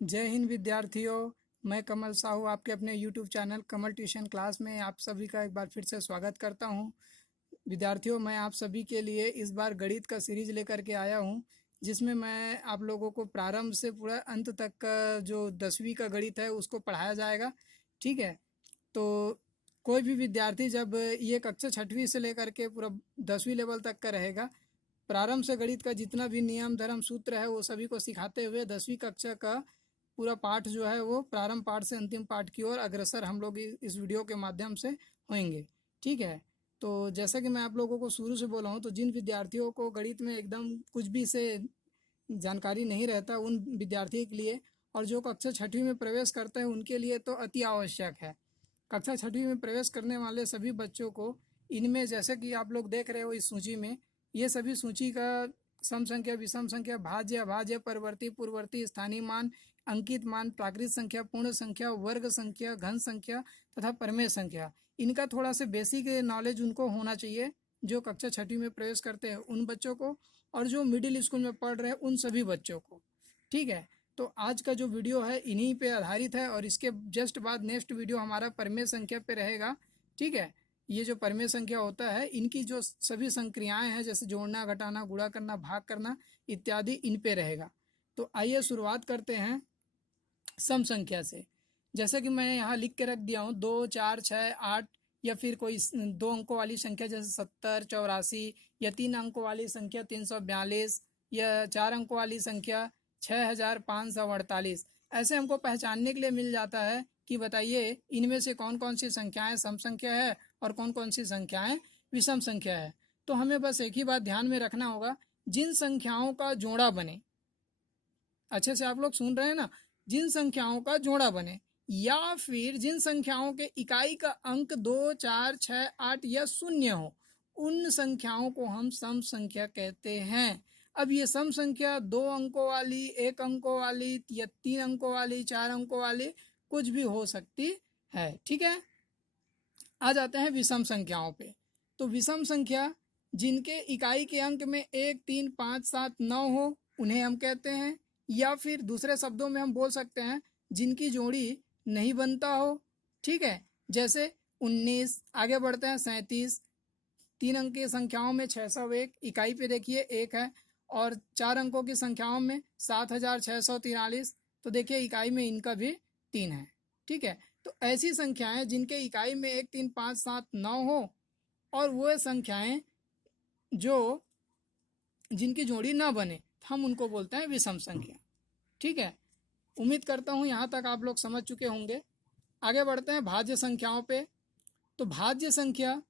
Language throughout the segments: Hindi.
जय हिंद विद्यार्थियों। मैं कमल साहू आपके अपने YouTube चैनल कमल ट्यूशन क्लास में आप सभी का एक बार फिर से स्वागत करता हूं। विद्यार्थियों, मैं आप सभी के लिए इस बार गणित का सीरीज लेकर के आया हूं, जिसमें मैं आप लोगों को प्रारंभ से पूरा अंत तक का जो 10वीं का गणित है उसको पढ़ाया जाएगा। ठीक है, तो कोई भी विद्यार्थी जब ये कक्षा 6वीं से लेकर के पूरा 10वीं लेवल तक का रहेगा, प्रारंभ से गणित का जितना भी नियम धर्म सूत्र है वो सभी को सिखाते हुए 10वीं कक्षा का पूरा पाठ जो है वो प्रारंभ पाठ से अंतिम पाठ की ओर अग्रसर हम लोग इस वीडियो के माध्यम से होंगे। ठीक है, तो जैसा कि मैं आप लोगों को शुरू से बोला हूँ, तो जिन विद्यार्थियों को गणित में एकदम कुछ भी से जानकारी नहीं रहता उन विद्यार्थियों के लिए, और जो कक्षा 6वीं में प्रवेश करते हैं उनके लिए तो अति आवश्यक है। कक्षा 6वीं में प्रवेश करने वाले सभी बच्चों को इनमें, जैसे कि आप लोग देख रहे हो इस सूची में, ये सभी सूची का सम संख्या, विषम संख्या, भाज्य, अभाज्य, परवर्ती, पूर्ववर्ती, स्थानीय मान, अंकित मान, प्राकृत संख्या, पूर्ण संख्या, वर्ग संख्या, घन संख्या तथा परमेय संख्या, इनका थोड़ा सा बेसिक नॉलेज उनको होना चाहिए जो कक्षा 6वीं में प्रवेश करते हैं उन बच्चों को, और जो मिडिल स्कूल में पढ़ रहे हैं उन सभी बच्चों को। ठीक है, तो आज का जो वीडियो है इन्हीं पे आधारित है, और इसके जस्ट बाद नेक्स्ट वीडियो हमारा परमेय संख्या पे रहेगा। ठीक है, ये जो परमेय संख्या होता है इनकी जो सभी संक्रियाएं हैं, जैसे जोड़ना, घटाना, गुणा करना, भाग करना इत्यादि, इन पे रहेगा। तो आइए शुरुआत करते हैं सम संख्या से। जैसे कि मैं यहाँ लिख के रख दिया हूँ 2, 4, 6, 8, या फिर कोई 2 अंकों वाली संख्या जैसे 70, 84, या 3 अंकों वाली संख्या 342, या 4 अंकों वाली संख्या 6548। ऐसे हमको पहचानने के लिए मिल जाता है कि बताइए इनमें से कौन कौन सी संख्याएं सम संख्या है और कौन कौन सी संख्याएं विषम संख्या है। तो हमें बस एक ही बात ध्यान में रखना होगा, जिन संख्याओं का जोड़ा बने, अच्छे से आप लोग सुन रहे हैं ना, जिन संख्याओं का जोड़ा बने, या फिर जिन संख्याओं के इकाई का अंक 2, 4, 6, 8 या 0 हो, उन संख्याओं को हम सम संख्या कहते हैं। अब ये सम संख्या 2 अंकों वाली, 1 अंकों वाली, या 3 अंकों वाली, 4 अंकों वाली कुछ भी हो सकती है। ठीक है, आ जाते हैं विषम संख्याओं पे। तो विषम संख्या जिनके इकाई के अंक में 1, 3, 5, 7, 9 हो उन्हें हम कहते हैं, या फिर दूसरे शब्दों में हम बोल सकते हैं जिनकी जोड़ी नहीं बनता हो। ठीक है, जैसे 19, आगे बढ़ते हैं 37, 3 अंक की संख्याओं में 601, इकाई पे देखिए 1 है, और 4 अंकों की संख्याओं में 7643, तो देखिए इकाई में इनका भी 3 है। ठीक है, तो ऐसी संख्याएं जिनके इकाई में 1, 3, 5, 7, 9 हो, और वो संख्याएं जो जिनकी जोड़ी ना बने, हम उनको बोलते हैं विषम संख्या। ठीक है, उम्मीद करता हूँ यहाँ तक आप लोग समझ चुके होंगे। आगे बढ़ते हैं भाज्य संख्याओं पे। तो भाज्य संख्या,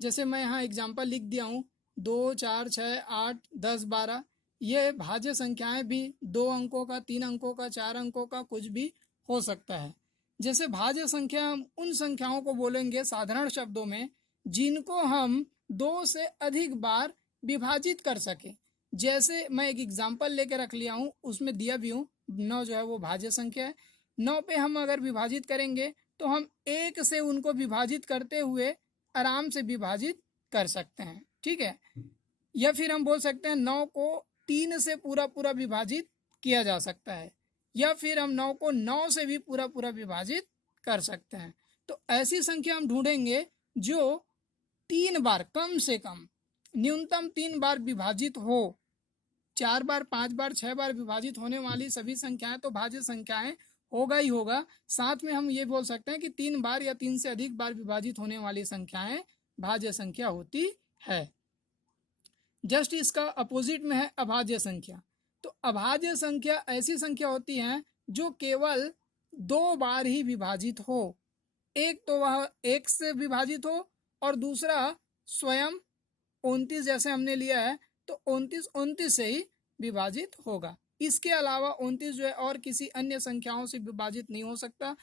जैसे मैं यहाँ एग्जाम्पल लिख दिया हूँ 2, 4, 6, 8, 10, 12, ये भाज्य संख्याएं भी 2 अंकों का, 3 अंकों का, 4 अंकों का कुछ भी हो सकता है। जैसे भाज्य संख्या हम उन संख्याओं को बोलेंगे साधारण शब्दों में जिनको हम 2 से अधिक बार विभाजित कर सके। जैसे मैं एक एग्जाम्पल लेके रख लिया हूँ, उसमें दिया भी हूँ 9 जो है वो भाज्य संख्या है। 9 पे हम अगर विभाजित करेंगे तो हम 1 से उनको विभाजित करते हुए आराम से विभाजित कर सकते हैं। ठीक है, या फिर हम बोल सकते हैं 9 को 3 से पूरा पूरा विभाजित किया जा सकता है, या फिर हम 9 को 9 से भी पूरा पूरा विभाजित कर सकते हैं। तो ऐसी संख्या हम ढूंढेंगे जो 3 बार, कम से कम न्यूनतम 3 बार विभाजित हो। 4 बार, 5 बार, 6 बार विभाजित होने वाली सभी संख्याएं तो भाज्य संख्याएं होगा ही होगा। साथ में हम ये बोल सकते हैं कि 3 बार या 3 से अधिक बार विभाजित होने वाली संख्याएं भाज्य संख्या होती है। जस्ट इसका अपोजिट में है अभाज्य संख्या। तो अभाज्य संख्या ऐसी संख्या होती है जो केवल 2 बार ही विभाजित हो। एक तो वह 1 से विभाजित हो, और दूसरा स्वयं 29 जैसे हमने लिया है तो 29 से ही विभाजित होगा। इसके अलावा 29 जो है और किसी अन्य संख्याओं से विभाजित नहीं हो सकता।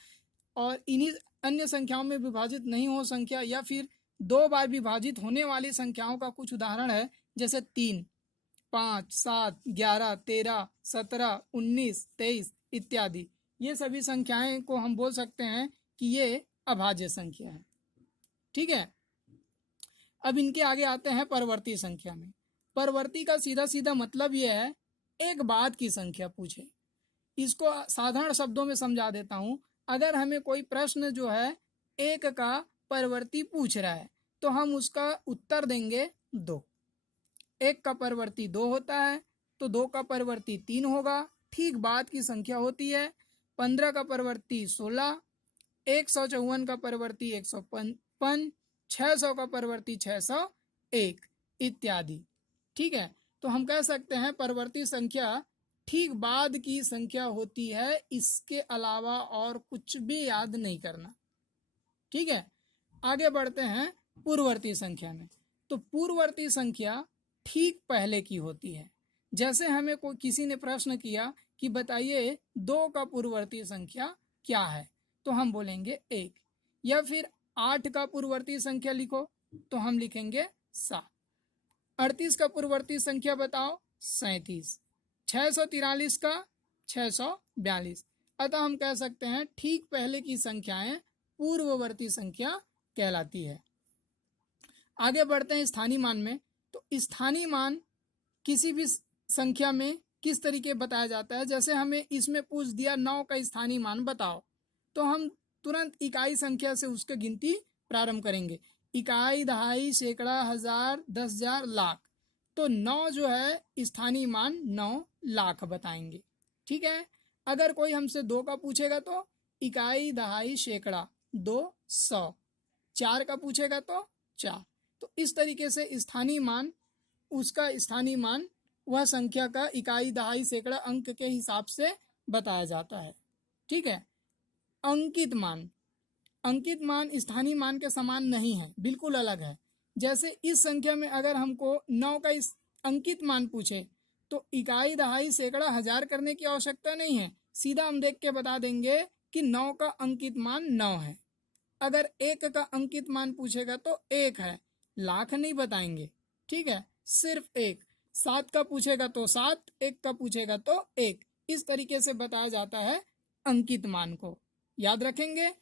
और इन्हीं अन्य संख्याओं में विभाजित नहीं हो संख्या, या फिर 2 बार विभाजित होने वाली संख्याओं का कुछ उदाहरण है, जैसे 3, 5, 7, 11, 13, 17, 19, 23 इत्यादि। ये सभी संख्याएं को हम बोल सकते हैं कि ये अभाज्य संख्या है। ठीक है, अब इनके आगे आते हैं परवर्ती संख्या में। परवर्ती का सीधा सीधा मतलब यह है एक बाद की संख्या पूछे। इसको साधारण शब्दों में समझा देता हूँ। अगर हमें कोई प्रश्न जो है एक का परवर्ती पूछ रहा है तो हम उसका उत्तर देंगे 2। एक का परवर्ती 2 होता है तो 2 का परवर्ती 3 होगा। ठीक बाद की संख्या होती है। 15 का परवर्ती 16, 154 का परवर्ती 155, 600 का परवर्ती 601 इत्यादि। ठीक है, तो हम कह सकते हैं परवर्ती संख्या ठीक बाद की संख्या होती है, इसके अलावा और कुछ भी याद नहीं करना। ठीक है, आगे बढ़ते हैं पूर्ववर्ती संख्या में। तो पूर्ववर्ती संख्या ठीक पहले की होती है। जैसे हमें कोई किसी ने प्रश्न किया कि बताइए 2 का पूर्ववर्ती संख्या क्या है, तो हम बोलेंगे 1। या फिर 8 का पूर्ववर्ती संख्या लिखो तो हम लिखेंगे 7। 38 का पूर्ववर्ती संख्या बताओ 37। 643 का 642। अतः हम कह सकते हैं ठीक पहले की संख्याएं पूर्ववर्ती संख्या कहलाती है। आगे बढ़ते हैं स्थानीय मान में। तो स्थानीय मान किसी भी संख्या में किस तरीके बताया जाता है। जैसे हमें इसमें पूछ दिया 9 का स्थानीय मान बताओ, तो हम तुरंत इकाई संख्या से उसकी गिनती प्रारंभ करेंगे। इकाई, दहाई, सैकड़ा, हजार, 10,000, लाख। तो 9 जो है स्थानीय मान 9 लाख बताएंगे। ठीक है, अगर कोई हमसे 2 का पूछेगा तो इकाई, दहाई, सैकड़ा 200। 4 का पूछेगा तो 4। तो इस तरीके से स्थानीय मान, उसका स्थानीय मान वह संख्या का इकाई, दहाई, सैकड़ा अंक के हिसाब से बताया जाता है। ठीक है, अंकित मान। अंकित मान स्थानीय मान के समान नहीं है, बिल्कुल अलग है। जैसे इस संख्या में अगर हमको 9 का इस अंकित मान पूछे तो इकाई, दहाई, सैकड़ा, हजार करने की आवश्यकता नहीं है। सीधा हम देख के बता देंगे कि 9 का अंकित मान 9 है। अगर 1 का अंकित मान पूछेगा तो 1 है, लाख नहीं बताएंगे। ठीक है, सिर्फ 1। 7 का पूछेगा तो 7, 1 का पूछेगा तो 1। इस तरीके से बताया जाता है अंकित मान को, याद रखेंगे।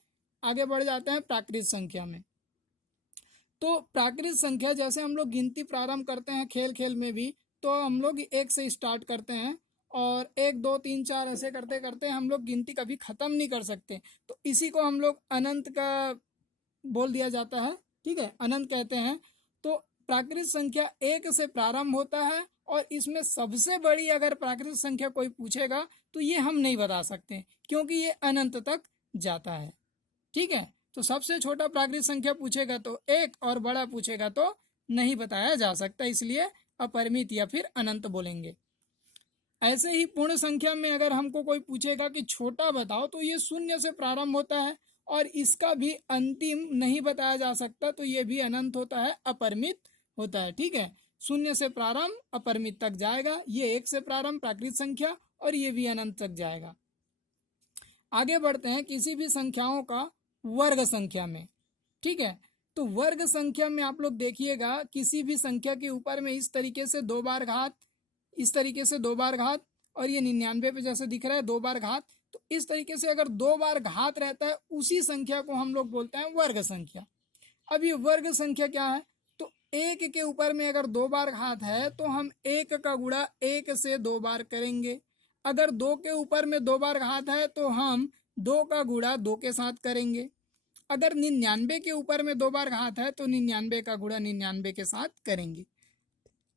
आगे बढ़ जाते हैं प्राकृत संख्या में। तो प्राकृत संख्या जैसे हम लोग गिनती प्रारंभ करते हैं खेल खेल में भी, तो हम लोग 1 से स्टार्ट करते हैं और 1 2 3 4 ऐसे करते करते हम लोग गिनती कभी खत्म नहीं कर सकते। तो इसी को हम लोग अनंत का बोल दिया जाता है। ठीक है, अनंत कहते हैं। तो प्राकृत संख्या 1 से प्रारंभ होता है और इसमें सबसे बड़ी अगर प्राकृत संख्या कोई पूछेगा तो ये हम नहीं बता सकते क्योंकि ये अनंत तक जाता है। ठीक है, तो सबसे छोटा प्राकृत संख्या पूछेगा तो 1 और बड़ा पूछेगा तो नहीं बताया जा सकता, इसलिए अपरिमित या फिर अनंत बोलेंगे। ऐसे ही पूर्ण संख्या में अगर हमको कोई पूछेगा कि छोटा बताओ तो ये 0 से प्रारंभ होता है और इसका भी अंतिम नहीं बताया जा सकता, तो ये भी अनंत होता है, अपरिमित होता है। ठीक है, 0 से प्रारंभ अपरिमित तक जाएगा। ये 1 से प्रारंभ प्राकृत संख्या और ये भी अनंत तक जाएगा। आगे बढ़ते हैं किसी भी संख्याओं का वर्ग संख्या में। ठीक है, तो वर्ग संख्या में आप लोग देखिएगा किसी भी संख्या के ऊपर में इस तरीके से 2 बार घात, इस तरीके से 2 बार घात, और ये 99 पे जैसे दिख रहा है 2 बार घात। तो इस तरीके से अगर 2 बार घात रहता है उसी संख्या को हम लोग बोलते हैं वर्ग संख्या। अब ये वर्ग संख्या क्या है, तो 1 के ऊपर में अगर 2 बार घात है तो हम 1 का गुणा 1 से 2 बार करेंगे। अगर 2 के ऊपर में 2 बार घात है तो हम 2 का गुणा 2 के साथ करेंगे। अगर 99 के ऊपर में 2 बार घात है तो 99 का गुणा 99 के साथ करेंगे।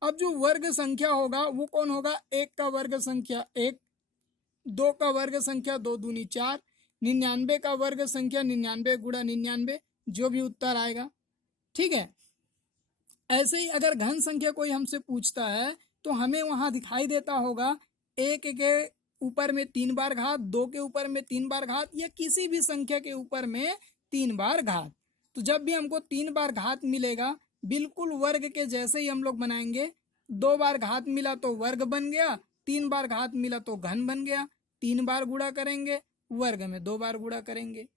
अब जो वर्ग संख्या होगा वो कौन होगा, 1 का वर्ग संख्या 1, 2 का वर्ग संख्या 2 दूनी 4, 99 का वर्ग संख्या 99 गुणा 99, जो भी उत्तर आएगा। ठीक है, ऐसे ही अगर घन संख्या कोई हमसे पूछता है तो हमें वहां दिखाई देता होगा 1 के ऊपर में 3 बार घात, 2 के ऊपर में 3 बार घात, या किसी भी संख्या के ऊपर में 3 बार घात। तो जब भी हमको 3 बार घात मिलेगा बिल्कुल वर्ग के जैसे ही हम लोग बनाएंगे। 2 बार घात मिला तो वर्ग बन गया, 3 बार घात मिला तो घन बन गया। 3 बार गुणा करेंगे, वर्ग में 2 बार गुणा करेंगे।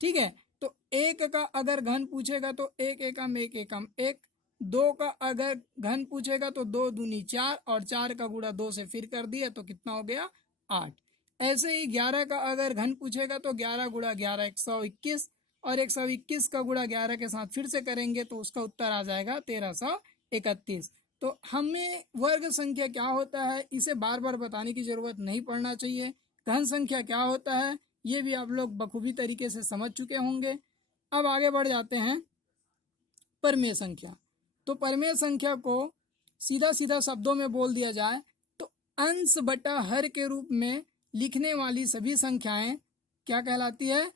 ठीक है, तो 1 का अगर घन पूछेगा तो 1 एकम 1 एकम 1, 2 का अगर घन पूछेगा तो 2 दूनी 4 और 4 का गुणा 2 से फिर कर दिया तो कितना हो गया 8। ऐसे ही 11 का अगर घन पूछेगा तो 11 गुणा 11 121 और 121 का गुणा 11 के साथ फिर से करेंगे तो उसका उत्तर आ जाएगा 1331। तो हमें वर्ग संख्या क्या होता है इसे बार बार बताने की जरूरत नहीं पड़ना चाहिए। घन संख्या क्या होता है ये भी आप लोग बखूबी तरीके से समझ चुके होंगे। अब आगे बढ़ जाते हैं परमेय संख्या। तो परमेय संख्या को सीधा सीधा शब्दों में बोल दिया जाए तो अंश बटा हर के रूप में लिखने वाली सभी संख्याएं क्या कहलाती है?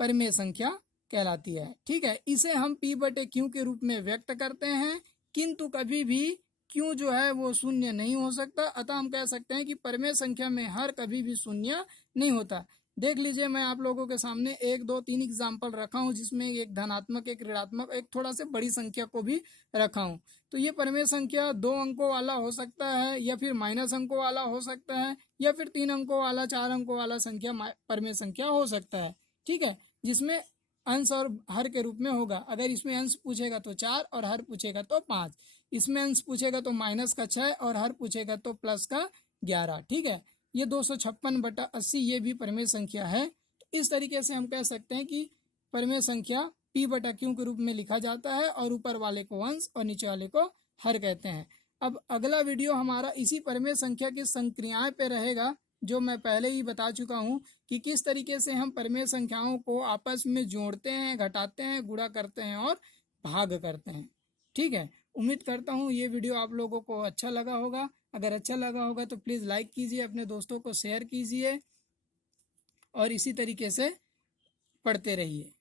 परमेय संख्या कहलाती है। ठीक है, इसे हम p बटे q के रूप में व्यक्त करते हैं, किंतु कभी भी q जो है वो शून्य नहीं हो सकता, अतः हम कह सकते हैं कि परमेय संख्या में हर कभी भी शून्य नहीं होता। देख लीजिए, मैं आप लोगों के सामने 1 2 3 एग्जाम्पल रखा हूँ, जिसमें एक धनात्मक, एक ऋणात्मक, एक थोड़ा से बड़ी संख्या को भी रखा हूँ। तो ये परमेय संख्या 2 अंकों वाला हो सकता है, या फिर माइनस अंकों वाला हो सकता है, या फिर 3 अंकों वाला, 4 अंकों वाला संख्या परमेय संख्या हो सकता है। ठीक है, जिसमें अंश और हर के रूप में होगा। अगर इसमें अंश पूछेगा तो 4 और हर पूछेगा तो 5, इसमें अंश पूछेगा तो माइनस का 6 और हर पूछेगा तो प्लस का 11। ठीक है, ये 256/80 ये भी परमेय संख्या है। तो इस तरीके से हम कह सकते हैं कि परमेय संख्या p बटा q के रूप में लिखा जाता है और ऊपर वाले को अंश और नीचे वाले को हर कहते हैं। अब अगला वीडियो हमारा इसी परमेय संख्या की संक्रियाएं पे रहेगा, जो मैं पहले ही बता चुका हूं कि किस तरीके से हम परमेय संख्याओं को आपस में जोड़ते हैं, घटाते हैं, गुणा करते हैं और भाग करते हैं। ठीक है, उम्मीद करता हूँ ये वीडियो आप लोगों को अच्छा लगा होगा। अगर अच्छा लगा होगा तो प्लीज़ लाइक कीजिए, अपने दोस्तों को शेयर कीजिए और इसी तरीके से पढ़ते रहिए।